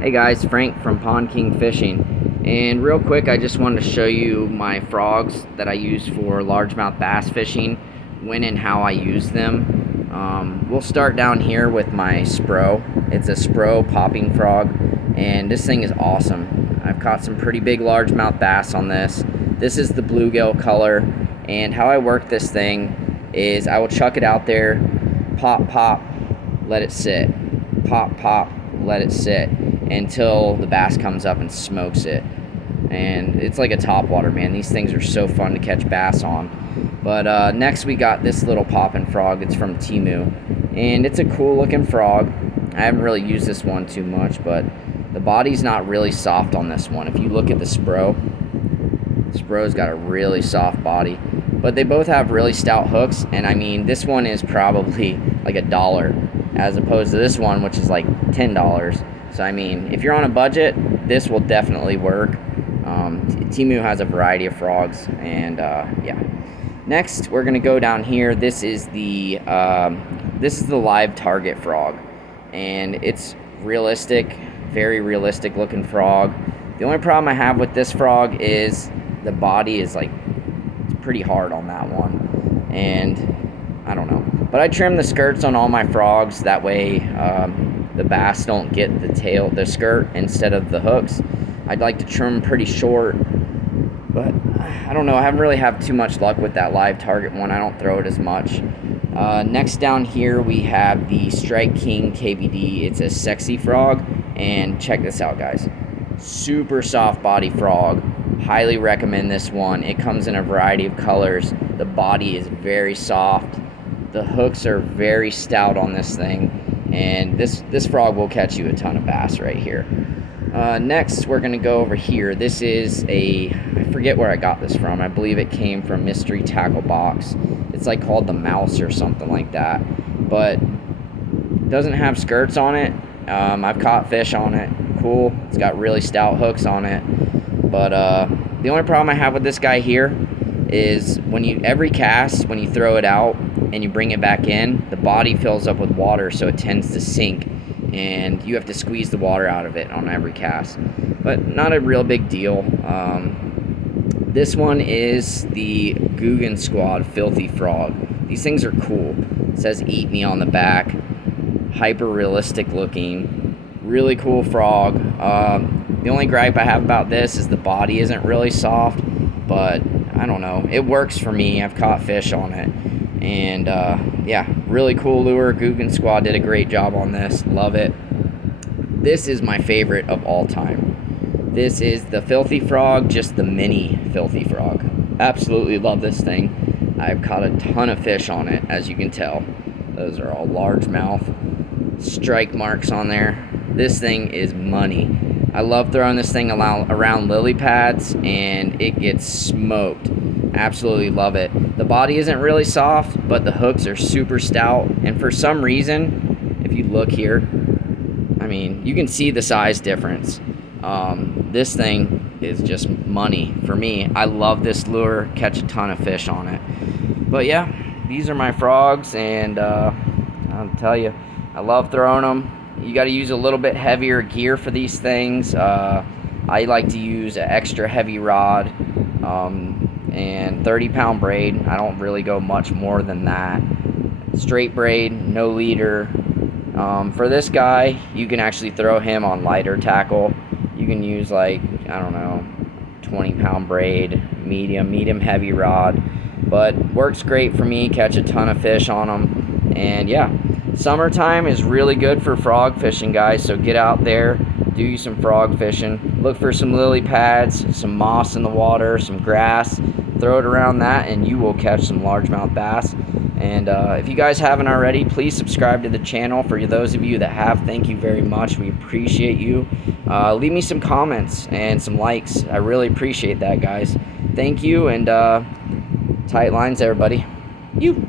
Hey guys, Frank from Pond King Fishing, and real quick I just wanted to show you my frogs that I use for largemouth bass fishing, when and how I use them. We'll start down here with my Spro. It's a Spro popping frog, and this thing is awesome. I've caught some pretty big largemouth bass on this. This is the bluegill color, and how I work this thing is I will chuck it out there, pop, pop, let it sit, pop, pop, let it sit until the bass comes up and smokes it. And it's like a topwater, man. These things are so fun to catch bass on. But next we got this little poppin' frog. It's from Temu, and it's a cool looking frog. I haven't really used this one too much, but the body's not really soft on this one. If you look at the Spro's got a really soft body, but they both have really stout hooks. And I mean, this one is probably like $1 as opposed to this one, which is like $10. So I mean, if you're on a budget, this will definitely work. Temu has a variety of frogs, and yeah. Next, we're gonna go down here. This is the live target frog, and it's realistic, very realistic looking frog. The only problem I have with this frog is the body is like pretty hard on that one, and I don't know. But I trim the skirts on all my frogs, that way the bass don't get the skirt instead of the hooks. I'd like to trim pretty short, but I don't know. I haven't really had too much luck with that live target one. I don't throw it as much. Next down here we have the Strike King KBD. It's a sexy frog, and check this out, guys. Super soft body frog. Highly recommend this one. It comes in a variety of colors. The body is very soft. The hooks are very stout on this thing, and this frog will catch you a ton of bass right here. Next, we're going to go over here. This is I forget where I got this from. I believe it came from Mystery Tackle Box. It's like called the Mouse or something like that, but it doesn't have skirts on it. I've caught fish on it. Cool. It's got really stout hooks on it, but the only problem I have with this guy here is every cast, when you throw it out and you bring it back in, the body fills up with water, so it tends to sink, and you have to squeeze the water out of it on every cast. But not a real big deal. This one is the Guggen Squad Filthy Frog. These things are cool. It says "Eat Me" on the back. Hyper realistic looking, really cool frog. The only gripe I have about this is the body isn't really soft, but I don't know, it works for me. I've caught fish on it, and yeah, really cool lure. Guggen Squad did a great job on this. Love it. This is my favorite of all time. This is the Filthy Frog, just the mini Filthy Frog. Absolutely love this thing. I've caught a ton of fish on it, as you can tell. Those are all largemouth strike marks on there. This thing is money. I love throwing this thing around lily pads, and it gets smoked. Absolutely love it. The body isn't really soft, but the hooks are super stout, and for some reason, if you look here, I mean, you can see the size difference. This thing is just money for me. I love this lure, catch a ton of fish on it. But yeah, these are my frogs, and I'll tell you, I love throwing them. You got to use a little bit heavier gear for these things. I like to use an extra heavy rod and 30-pound braid. I don't really go much more than that. Straight braid, no leader. For this guy, you can actually throw him on lighter tackle. You can use, like, I don't know, 20-pound braid, medium heavy rod, but works great for me. Catch a ton of fish on them, and yeah. Summertime is really good for frog fishing, guys, so get out there, do you some frog fishing. Look for some lily pads, some moss in the water, some grass. Throw it around that, and you will catch some largemouth bass. And if you guys haven't already, please subscribe to the channel. For those of you that have, thank you very much. We appreciate you. Leave me some comments and some likes. I really appreciate that, guys. Thank you, and tight lines, everybody. You.